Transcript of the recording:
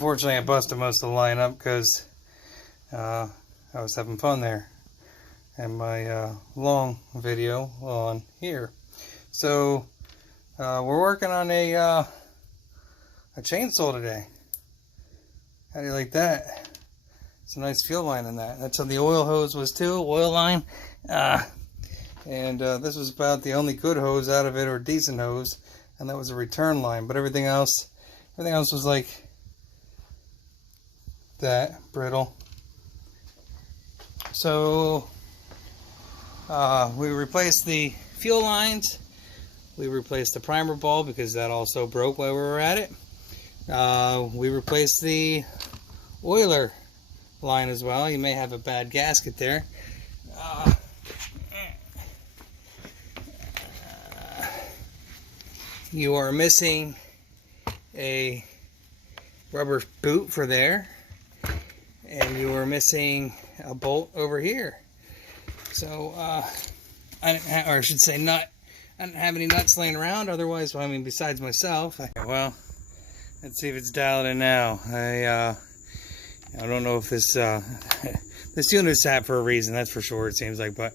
Unfortunately, I busted most of the line up because I was having fun there in my long video on here. So we're working on a chainsaw today. How do you like that? It's a nice fuel line in that. That's how the oil hose was too, oil line. And this was about the only good hose out of it, or decent hose, and that was a return line. But everything else was like that, brittle. So we replaced the fuel lines. We replaced the primer ball because that also broke while we were at it. We replaced the oiler line as well. You may have a bad gasket there. You are missing a rubber boot for there, and you are missing a bolt over here. So I didn't have, or I should say nut. I didn't have any nuts laying around. Otherwise, well, I mean, besides myself. Well, let's see if it's dialed in now. I don't know if this this unit's sat for a reason. That's for sure. It seems like, but